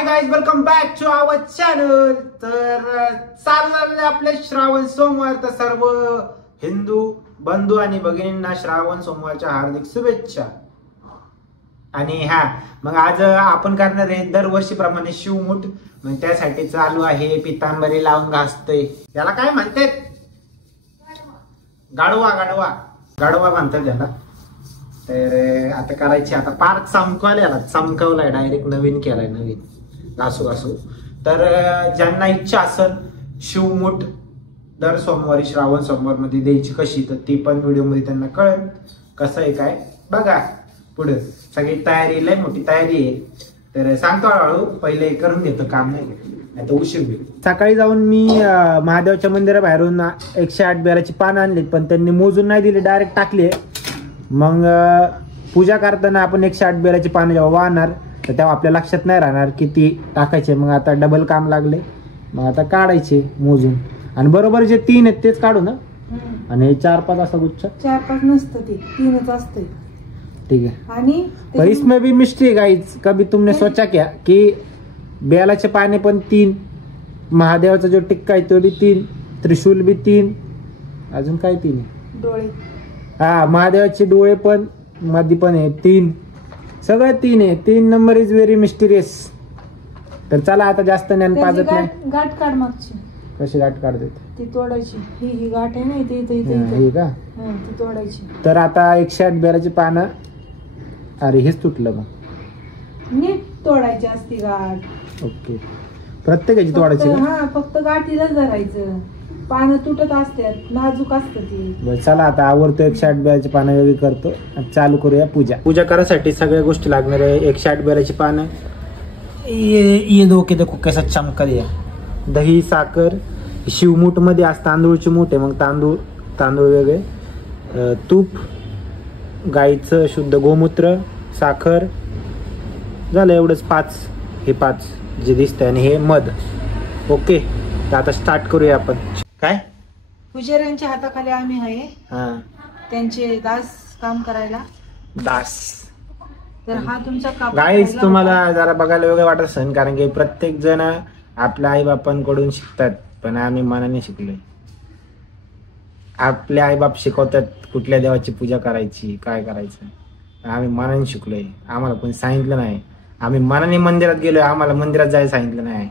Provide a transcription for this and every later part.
High guys, welcome back to our channel. तर चालले आपले श्रावण सोमवार. तर सर्व हिंदू बंधू आणि भगिनींना श्रावण सोमवारच्या हार्दिक शुभेच्छा. आणि मग आज आपण करणार आहे दरवर्षीप्रमाणे शिवमुठ. मग त्यासाठी चालू आहे पितांबरी लावून घासतोय. याला काय म्हणतात? गाडवा गाडवा गाडवा म्हणतात त्याला. तर आता करायची, आता पार्क चमकवलाय डायरेक्ट, नवीन केलाय, नवीन घासू घासू. तर ज्यांना इच्छा असेल शिवमुठ दर सोमवारी श्रावण सोमवार मध्ये द्यायची कशी, तर ती पण व्हिडिओ मध्ये त्यांना कळेल कसं आहे काय. बघा पुढे सगळी तयारी, लय मोठी तयारी आहे. तर सांगतो हळूहळू, पहिले करून घेतो काम, नाही तर उशीर होईल. सकाळी जाऊन मी महादेवाच्या मंदिराबाहेरून 108 बेलाची पानं आणली, पण त्यांनी मोजून नाही दिली, डायरेक्ट टाकली. मग पूजा करताना आपण 108 बेलाची पानं जेव्हा वाहणार तर तेव्हा आपल्या लक्षात नाही राहणार किती टाकायचे. मग आता डबल काम लागले, मग आता काढायचे मोजून. आणि बरोबर जे 3 आहेत तेच काढू ना. आणि 4-5 असा गुच्छ, 4-5 नसतं, ते 3च असते. ठीक है. आणि पर इसमें भी मिस्टेक गाइस, कभी तुमने सोचा क्या कि बेलाचे पाने पण 3, महादेवाचा जो टिक्का आहे तो भी 3, त्रिशूल भी 3, अजून काय 3 आहे? डोळे. हा, महादेवाचे डोळे पण मध्ये पण आहे 3, सगळं 3 आहे. 3 नंबर इज व्हेरी मिस्टिरियस. तर चला आता जास्त ज्ञान पाजत नाही. गाठ काढ मागची. कशी गाठ काढते? ती तोडायची. ही गाठ आहे ना, इथे हे का? ती तोडायची. तर आता 108 बेलाची पानं, अरे हेच तुटलं. मग नीट तोडायची असती गाठ. ओके, प्रत्येकाची तोडायची का? हा, फक्त गाठीलाच धरायचं. पानं तुटत असतात, नाजूक असतं ती. चला आता आवडतो 108 बेलाची पानं वेगळी करतो, चालू करूया पूजा. पूजा करायसाठी सगळ्या गोष्टी लागणार आहे. 108 बेलाची पानं, ये दो के देखो कैसा चमका दिया. दही, साखर, शिवमूठ मध्ये आज तांदूळची मूठ आहे, मग तांदूळ वेगळे, तूप, गाईचं शुद्ध गोमूत्र, साखर, झालं एवढंच. 5 हे 5 जे दिसतंय, आणि हे मध. ओके, तर आता स्टार्ट करूया आपण. काय पुजाऱ्यांच्या हाताखाली आम्ही आहे. त्यांचे दास काम करायला. दास. तर हा तुमचा काम. गाईस तुम्हाला जरा बघायला वेगळं वाटत असेल, कारण की प्रत्येक जण आपल्या आई बापांकडून शिकतात, पण आम्ही मनाने शिकलोय. आपले आई बाप शिकवतात कुठल्या देवाची पूजा करायची, काय करायचं. आम्ही मनाने शिकलोय, आम्हाला कोणी सांगितलं नाही. आम्ही मनाने मंदिरात गेलोय, आम्हाला मंदिरात जायला सांगितलं नाही.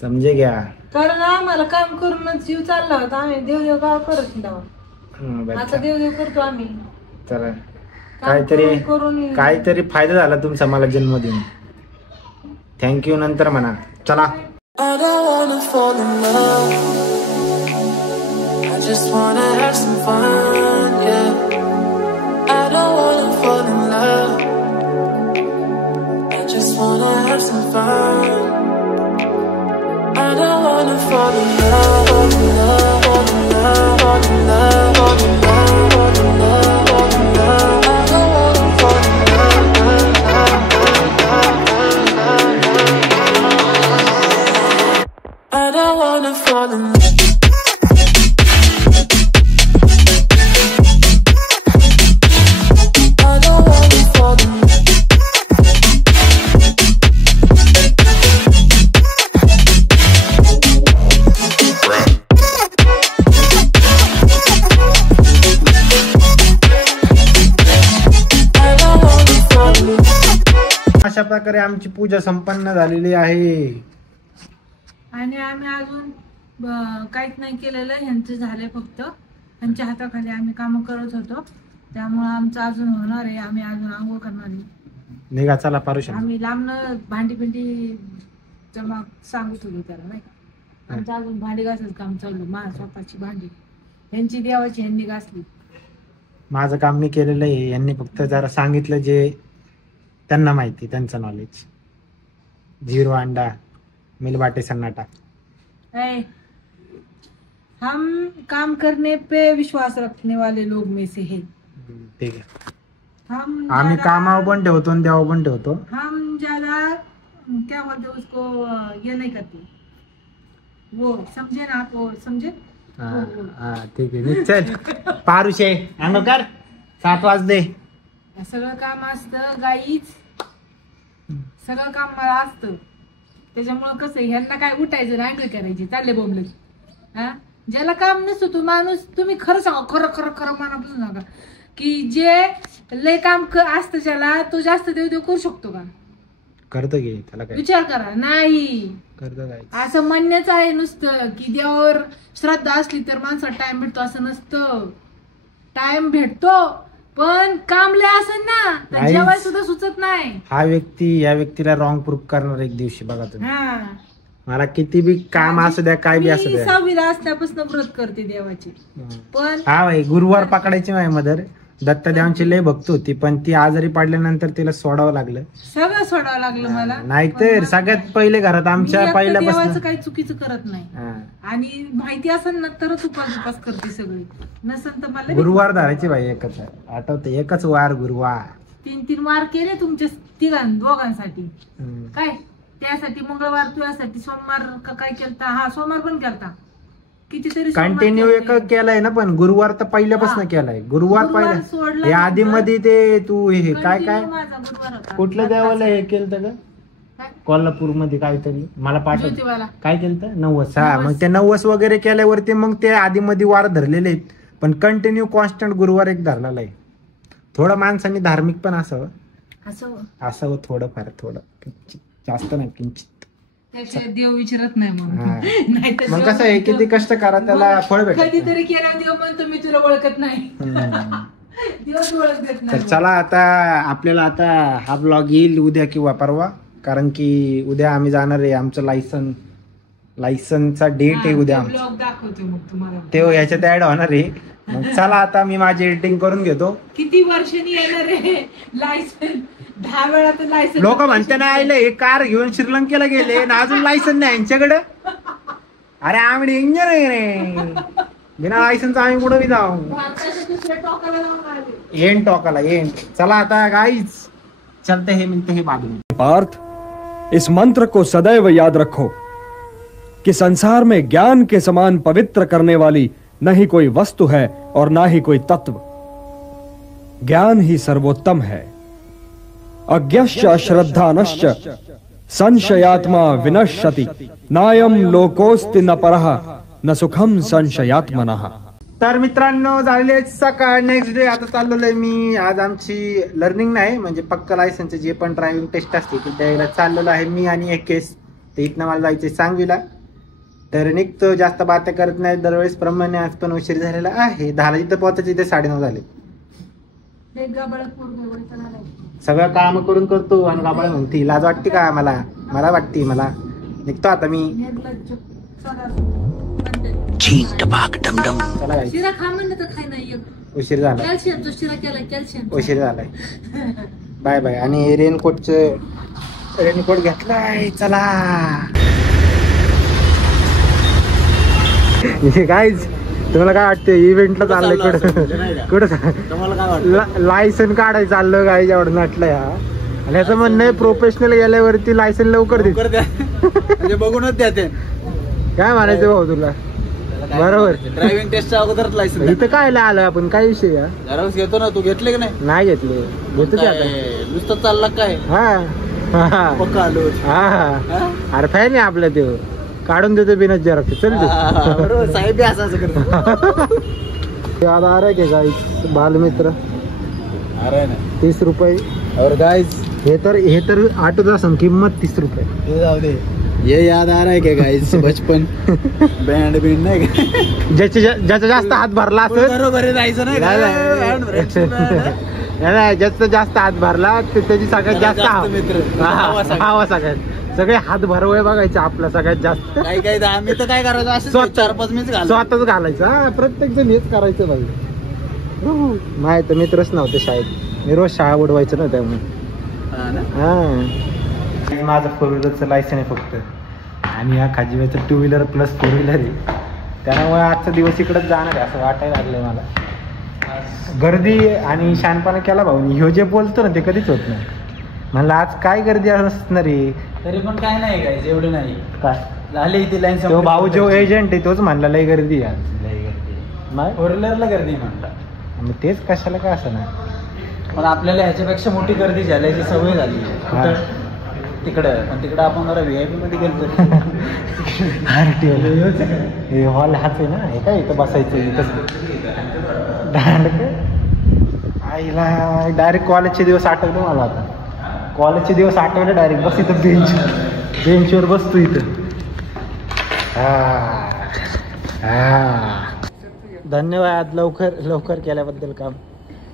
समजे घ्या. कारण आम्हाला काम करूनच जीव चालला होता. आम्ही देवदेव गाव करत नाही. आता देवदेव करतो आम्ही. तर काहीतरी फायदा झाला तुमचा मला जन्म देऊन. थँक्यू नंतर म्हणा. चला. Just wanna have some fun, yeah. I don't wanna fall in love. I just wanna have some fun. I don't wanna fall in love, fall in love, fall in love, fall in love, fall in love, fall in love, fall in love. I don't wanna fall in love. I don't wanna fall in love. अशा प्रकारे आमची पूजा संपन्न झालेली आहे. आणि आम्ही अजून काहीच नाही केलेलं. ह्यांचं झालंय, फक्त ह्यांच्या हाताखाली आम्ही काम करत होतो, त्यामुळे आमचं अजून होणार आहे. आम्ही अजून आंघोळ करणार आहे. निघा चला पारुषा. आम्ही लांबनं भांडी जमा सांगत होतो त्याला, नाही का. आमचं अजून भांडी घासायचं काम चालू. माझ्या स्वतःची भांडी, ह्यांची देवाची ह्यांनी घासली. माझं काम मी केलेलं आहे. यांनी फक्त जरा सांगितलं जे त्यांना माहिती, त्यांचं नॉलेज. 0 अंडा, मिल बाटे सन्नाटा. हम काम करने पे विश्वास रखने वाले लोग में से है. ठीक है. आम्ही कामावर पण ठेवतो आणि देवा पण ठेवतो. हम ज्यादा क्या बोलते उसको, ये नहीं करते. वो समझे ना आप, वो समझे. ठीक आहे. चल पारुषे अंग कर, 7 वाजले. सगळं काम असतं गाईच, सगळं काम मला असतं. त्याच्यामुळे कसं ह्यांना काय उठायचं रांगळ करायची चालले बोंबले. हा ज्याला काम नसतो तो माणूस, तुम्ही खरं सांगा, खरं खरं खरं मनापासून सांगा की जे लय काम असतं ज्याला, तो जास्त देव करू शकतो का? करतो की त्याला काय विचार करा. नाही करतो काय, असं म्हणण्याचं आहे नुसतं की देवावर श्रद्धा असली तर माणसाला टाइम भेटतो असं नसतं. टाइम भेटतो पण काम लय असेल ना तर जेवायला सुद्धा सुचत नाही. हा व्यक्ती या व्यक्तीला रॉंग प्रूफ करणार एक दिवशी बघा तुम्ही. हा मला किती बी काम असू द्या काय बी असू मी द्या. 6वीला असल्यापासून व्रत करते देवाची. पण हा भाई गुरुवार पकडायची माझी मदर दत्तदेवांची लय भक्त होती, पण ती आजारी पडल्यानंतर तिला सोडावं लागलं. सगळं सोडावं लागलं मला. नाही तर सगळ्यात पहिले घरात आमच्या देवाचं पहिल्यापासून काही चुकीचं करत नाही. आणि माहिती असेल ना तरच उपास करते सगळी, नसेल तर मला गुरुवार धरायची भाई एकच आहे, आठवते एकच वार गुरुवार. 3 वार केले तुमच्या दोघांसाठी. काय त्यासाठी मंगळवार, तुझ्यासाठी सोमवार काय केलता? हा सोमवार पण केलता कितीतरी. कंटिन्यू एक केलाय ना, पण गुरुवार तर पहिल्यापासून केलाय. गुरुवार पहिल्या या आधी मध्ये ते तू हे काय काय कुठल्या देवाला हे केलं का कोल्हापूर मध्ये काहीतरी मला पाठव काय केलं 9 हा. मग ते 9 वगैरे केल्यावरती मग ते आधी मध्ये वार धरलेले आहेत, पण कंटिन्यू कॉन्स्टंट गुरुवार एक धरलेला आहे. थोडं माणसांनी धार्मिक पण असावं थोडंफार, थोडं जास्त नाही किंचित. देव विचारत नाही म्हणून. मग कसं आहे किती कष्ट करा त्याला फळ भेटत. कधीतरी केला देव म्हणतो मी तुला ओळखत नाही. देवच ओळखत तर नाही. चला आता आपल्याला आता हा ब्लॉग येईल उद्या किंवा परवा, कारण की उद्या आम्ही जाणार आहे. आमचं लायसनचा डेट आहे उद्या. ब्लॉग दाखवते मग तुम्हाला, ते ह्याच्यात ऍड होणार आहे. मग चला आता मी माझी एडिटिंग करून घेतो. किती वर्षांनी येणार आहे लायसन? 10 वेळा तर लायसन. लोक म्हणते ना आयले हे कार घेऊन श्रीलंकेला गेले ना अजून लायसन नाही यांच्याकडे. अरे आम्ही इंजिनियर रे, बिना लायसनचं आम्ही कुठं बी जाऊ. एंड टॉकाला एंड. चला आता गाईज चलते हे मिलते हे बाद में. पार्थ, इस मंत्र को सदैव याद रखो कि संसार में ज्ञान के समान पवित्र करने वाली न ही कोई वस्तु है और ना ही कोई तत्व. ज्ञान ही सर्वोत्तम है. अज्ञश्च अश्रद्धानश्च संशयात्मा विनश्यति. नायम लोकोस्ति न परः न सुखम संशयात्मनः. तर मित्रांनो झालेले सकाळ. नेक्स्ट डे आता चाललोय मी. आज आमची लर्निंग नाही म्हणजे पक्का लायसनचे जे पण ड्रायव्हिंग टेस्ट असते ते द्यायला चाललेलो आहे मी आणि एक केस. ते इथनं मला जायचे सांगवीला. तर निघतो, जास्त बात करत नाही दरवेळेस प्रमाणे. आज पण उशीर झालेला आहे. 10ला इथं पोहोचायचे इथे 9:30 झाले. सगळं काम करून करतो आणि गाबळ म्हणती. लाज वाटते का? मला वाटते. मला निघतो आता मी. चला शिरा खा म्हणलं तर खाय नाही. उशीर झाला. कॅल्शियमचा शिरा केला, कॅल्शियम. उशीर झालाय. Bye bye. आणि रेनकोट घेतलाय. चला गाईज तुम्हाला काय वाटतं इव्हेंटला चाललंय कुठं लायसन काढायचं चाललं गाईज एवढं नटलंय हा. आणि याचं म्हणणं आहे प्रोफेशनल गेल्यावरती लायसन लवकर दे बघूनच द्या ते. काय म्हणायचं भाऊ तुला? बरोबर. ड्रायव्हिंग टेस्टच्या अगोदरच लायसन. इथं काय आलं आपण? काय विषय घरावर घेतो ना. तू घेतले की नाही? नाही घेतले. घेतो ते आता. नुसतं चालला काय? हा पक्का आलो. हा अरे फॅन आहे आपल्या ते. काढून देतो बिना जरा. चल बरोबर साहेब असं करतो. याद आ रहा है गाइस बालमित्र आ रहा है ना 30 रुपये. और गाइस हे तर आठवत असेल किंमत 30 रुपये. हे जाऊ दे. ये याद आ रहा है क्या गाइस बचपन बँड नाही का? ज्याचा जास्त हात भरला असेल बरोबर जायचं नाही. ज्याचा जास्त हात भरला त्याची सगळ्यात जास्त हवा सगळ्यात सगळे हात भरवय बघायचे आपला सगळ्यात जास्त. काही आम्ही तर काय करायचं असं 4-5 मीच स्वतःच घालायचं. हा प्रत्येक जण हेच करायचं बाई. माहित मित्रच नव्हते शाळेत. मी रोज शाळा उडवायचं ना त्यामुळे. हा माझं 4 व्हीलरचं लायसन आहे फक्त. आणि या खाजीबाईचं 2 व्हीलर प्लस 4 व्हीलर आहे. त्यामुळे आजचा दिवस इकडंच जाणार आहे असं वाटायला लागलंय मला. गर्दी आणि शहाणपणा केला भाऊ. ह्यो जे बोलतो ना ते कधीच होत नाही. म्हणलं आज काय गर्दी असणार आहे. तरी पण काय नाही काय एवढं नाही. काय झाली इथे लाईन. तो भाऊ जो एजंट आहे तोच म्हणला लय गर्दी आहे. लय गर्दी 4 व्हीलरला गर्दी म्हणला. मग तेच कशाला काय असं नाही. पण आपल्याला ह्याच्यापेक्षा मोठी गर्दी झाल्याची सवय झाली. तिकडं पण तिकडं आपण जरा VIP मध्ये गेलो. हे हॉल हाच आहे ना, हे काय इथं बसायचं इथं. आईला डायरेक्ट कॉलेजचे दिवस आठवले मला आता. कॉलेजचे दिवस आठवले डायरेक्ट. बस इथं बेंचवर बसतो इथं. धन्यवाद लवकर केल्याबद्दल काम.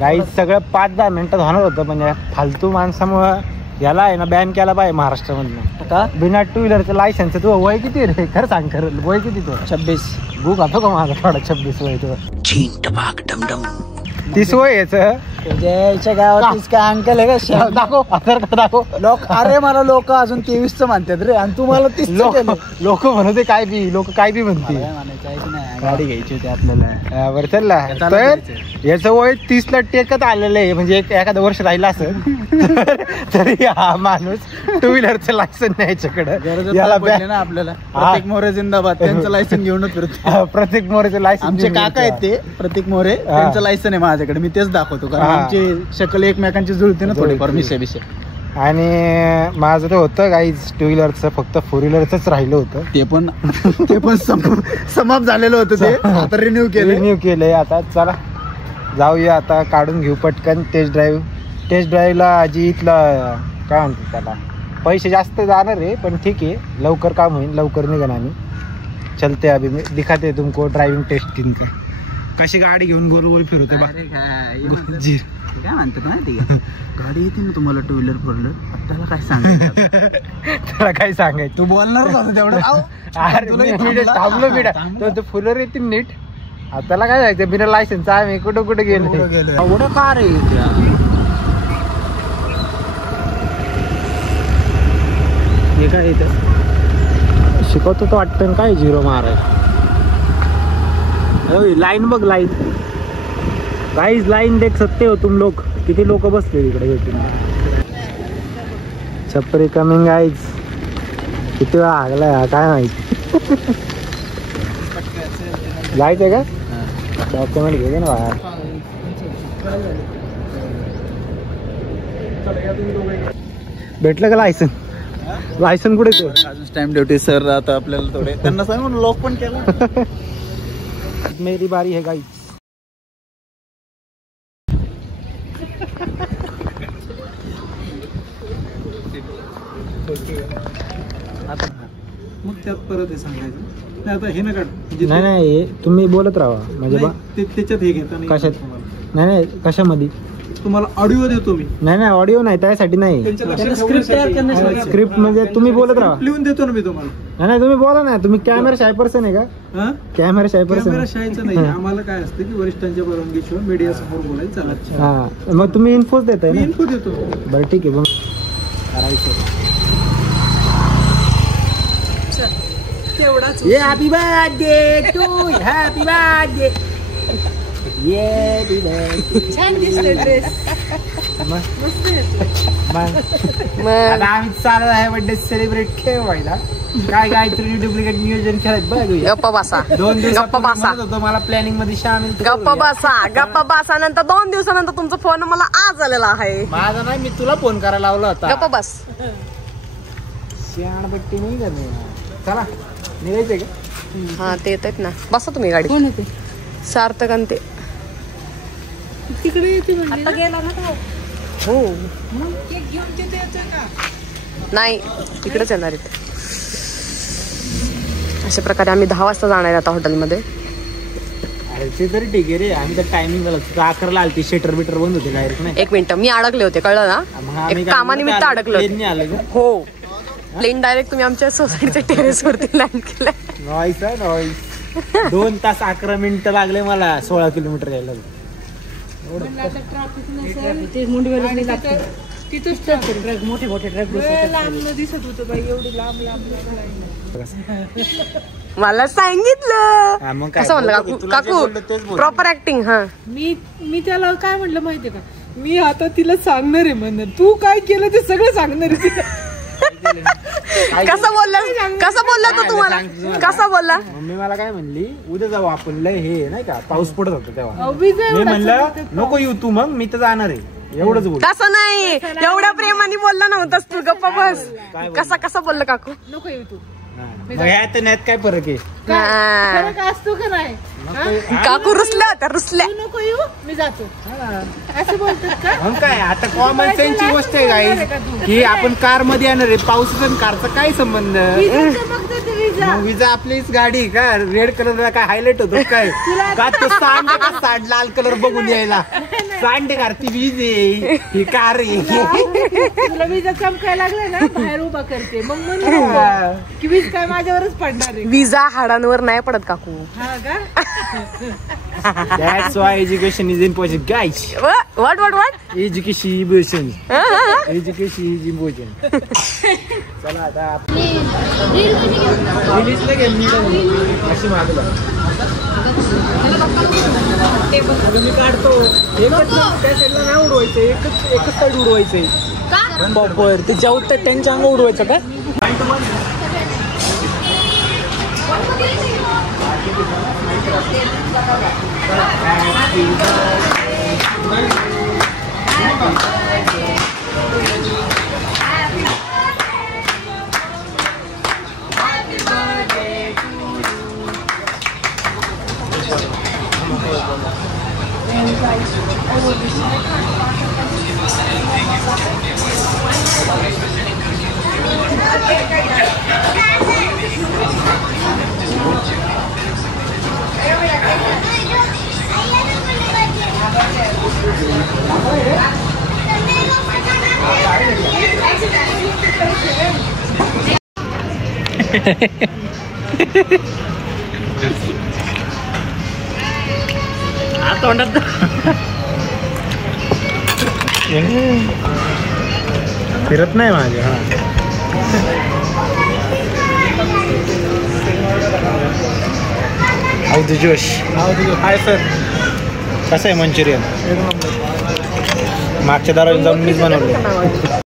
गाईज सगळं 5-10 मिनिटात होणार होतं, पण या फालतू माणसामुळं याला आहे ना बॅन केला पाहिजे महाराष्ट्रामधनं. का? बिना 2 व्हीलरचं लायसन्स. तू वय किती रे? खरं सांग, खरं वय किती? तो 26. बुक खातो का माझा थोडा? 26 वय तुझं. 30 वय याचं. तुझ्या गावात काय अंकल आहे का? दाखव आधार कार्ड दाखव. अरे मला लोक अजून 23च म्हणतात रे, आणि तुम्हाला 30 लोक म्हणते काय बी, लोक काय बी म्हणते. गाडी घ्यायची होती आपल्याला. बरं चलला. तर याचं वय 30ला टेकत आलेलं आहे, म्हणजे एखादं वर्ष राहिलं असेल तरी हा माणूस 2 व्हीलरचं लायसन नाही याच्याकडं. याला ना आपल्याला प्रतीक मोरे जिंदाबाद. त्यांचं लायसन घेऊनच फिरतो. प्रतीक मोरेचं लायसन. आमचे काका आहेत ते प्रतीक मोरे, त्यांचं लायसन आहे माझ्याकडे. मी तेच दाखवतो कारण आमची शक्ल एकमेकांची जुळते ना थोडीफार विषय. आणि माझं तर होतं गाईज 2 व्हीलरचं, फक्त 4 व्हीलरच राहिलं होतं. ते पण समाप्त झालेलं होतं. ते आता रिन्यू केलंय. आता चला जाऊया, आता काढून घेऊ पटकन टेस्ट ड्राईव्हला. आजी इथला काय म्हणतो त्याला, पैसे जास्त जाणार आहे पण ठीक आहे, लवकर काम होईल, लवकर निघा. आम्ही चलते अभी मी दिखाते तुमको ड्रायव्हिंग टेस्टिंग का. कशी गाडी घेऊन गोल गोल फिरवते बा. काय म्हणतात माहिती का, गाडी येते ना तुम्हाला 2 व्हीलर 4 व्हीलर, त्याला काय सांगायचं? त्याला काय सांगायचं? तू बोलणार होता तेवढं. थांबलो बिडा तो फुलर येतील नीट. त्याला काय जायचं बिना लायसन्स आम्ही कुठं गेलो. एवढं का रे? हे काय इथं शिकवतो तो वाटतं काय 0 मारायचं. लाईन बघ, लाईन गाइस, लाइन देख सकते हो तुम लोग, किती लोक बसले इकडे वेटिंग. छपरी कमिंग गाइस. किती वेळा हागलाय हा काय माहिती. जायचंय का? डॉक्युमेंट घे ना बाहेर. भेटलं का लायसन? लायसन कुठे? अजून स्टॅम्प ड्युटी सर. आता आपल्याला थोडे त्यांना सांगून लॉक पण केलं. मेरी बारी है गाइस. मग त्यात परत हे सांगायचं आता हे नका. नाही तुम्ही बोलत राहा म्हणजे त्याच्यात हे घेता. कशात? नाही कशामध्ये? तुम्हाला ऑडिओ देतो मी. नाही ऑडिओ नाही, त्यासाठी नाही. स्क्रिप्ट म्हणजे तुम्ही बोलत राहा. लिहून देतो ना मी तुम्हाला. नाही तुम्ही बोला ना. तुम्ही कॅमेरा शाय पर्सन आहे का? कॅमेरा शायचं नाही. आम्हाला काय असतं की वरिष्ठांच्या परवानगीशिवाय मीडिया समोर बोलायचं चालत. हा मग तुम्ही इन्फोच देताय ना? इन्फो देतो. बरं ठीक आहे. मग करायचं. Happy birthday to, happy birthday. छान दिसतोय ड्रेस. आता आम्ही चालत आहे बर्थडे सेलिब्रेट ठेवायला. काय तुम्ही डुप्लिकेट नियोजन खेळत बघूया. गप्पा बसा. 2 दिवसात होतो मला प्लॅनिंग मध्ये सामील. गप्पा बसा नंतर 2 दिवसानंतर तुमचा फोन मला आज आलेला आहे. माझा नाही, मी तुला फोन करायला लावला होता. गप्पा बस. शाणपट्टी नाही करणे. चला निघायचंय का? हा ते येत आहेत ना. बसा तुम्ही गाडी. कोण होते? सार्थक आणि ते तिकडे येते म्हणजे गेला ना तो. हो केक घेऊन तिथे येतोय का? नाही तिकडेच येणार आहेत. अशा प्रकारे आम्ही 10 वाजता जाणार आहे आता हॉटेलमध्ये. अरे ते तरी ठीक आहे रे. आम्ही तर टायमिंग झालं 11ला आलती. शेटर बिटर बंद होते डायरेक्ट. नाही 1 मिनिट मी अडकले होते, कळलं ना? एक कामानिमित्त अडकले होते. हो प्लेन डायरेक्ट तुम्ही आमच्या सोसायटीच्या टेरेस वरती लँड केलाय. नॉईस 2 तास 11 मिनिटं लागले मला 16 किलोमीटर यायला. ट्रॅफिक नसेल ते मुंडीवर लागतं. तिथंच ट्रक मोठे ट्रक लांब दिसत होतं बाई. एवढी लांब मला सांगितलं. कसं म्हणलं काकू? Proper acting. हा मी त्याला काय म्हणलं माहितीये का, मी आता तिला सांगणार आहे म्हणणार, तू काय केलं ते सगळं सांगणार आहे तिला. कसं बोलला तो तुम्हाला? कसा बोलला? मम्मी मला काय म्हणली, उद्या जाऊ आपण. लय हे नाही का पाऊस पडत होता तेव्हा. मी म्हणलं नको येऊ तू, मग मी तर जाणार आहे. एवढंच बोल. तसं नाही, एवढ्या प्रेमाने बोलला नव्हतास तू. गप्पा बस. कसा बोललं काकू? नको येऊ तू. मग ह्यात नाही काय फरक आहे? हा. फरक असतो का नाही? काकू रुसल्या होत्या, रुसल्या. तू नको येऊ, मी जातो. असं बोलतात का? मग काय आता कॉमन सेन्सची गोष्ट आहे गाईस की आपण कार मध्ये येणार आहे. पावसाचा आणि कारचा काय संबंध? मग विजा आपलीच गाडी का? रेड कलरला काय हायलाइट होतो काय? का तो सांड का सांड लाल कलर बघून यायला? सांड कार ती वीज आहे, ही कार आहे. तुला विजा चमकायला लागले ना, बाहेर उभा करते. मग म्हणून की वीज काय माझ्यावरच पडणार आहे. विजा हाडांवर नाही पडत काकू. हा का? That's why education is important, guys. What? Education. Education is important. चला आता रिलीज नाही अशी मागला मी काढतो. एकच त्या साईडला नाही उडवायचं, एकच साईड उडवायचंय. बरोबर ते जाऊ तर त्यांच्या अंग उडवायचं का? तोंडात फिरत नाही माझ्या. जोश. हाय सर, कसं आहे मंचुरियन? मागच्या दाराला जाऊन मीच बनवलं.